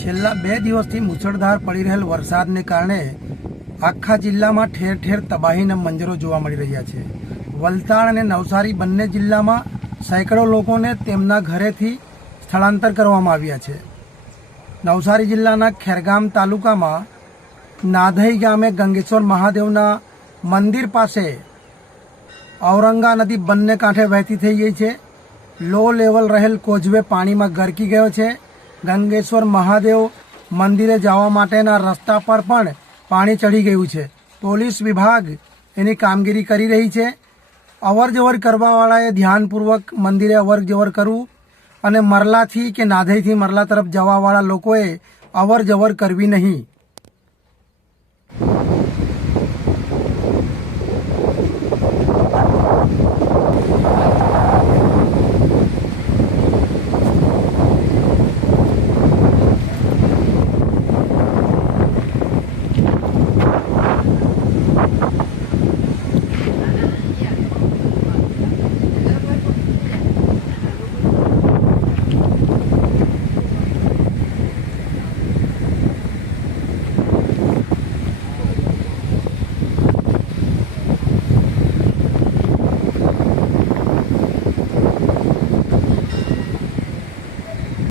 છેલ્લા બે દિવસથી મુશળધાર પડી રહેલ વરસાદને કારણે આખા જિલ્લામાં ઠેર ઠેર તબાહીના મંજરો જોવા મળી રહ્યા છે. વલસાડ અને નવસારી બંને જિલ્લામાં સેંકડો લોકોને તેમના ઘરેથી સ્થળાંતર કરવામાં આવ્યા છે. નવસારી જિલ્લાના ખેરગામ તાલુકામાં નાધઈ ગામે ગંગેશ્વર મહાદેવના મંદિર પાસે ઔરંગા નદી બંને કાંઠે વહેતી થઈ ગઈ છે. લો લેવલ રહેલ કોઝવે પાણીમાં ગરકી ગયો છે. ગંગેશ્વર મહાદેવ મંદિરે જવા માટેના રસ્તા પર પણ પાણી ચડી ગયું છે. પોલીસ વિભાગ એની કામગીરી કરી રહી છે. અવર જવર કરવાવાળાએ ધ્યાનપૂર્વક મંદિરે અવર જવર કરવું અને મરલાથી કે નાધઈથી મરલા તરફ જવાવાળા લોકોએ અવર જવર કરવી નહીં.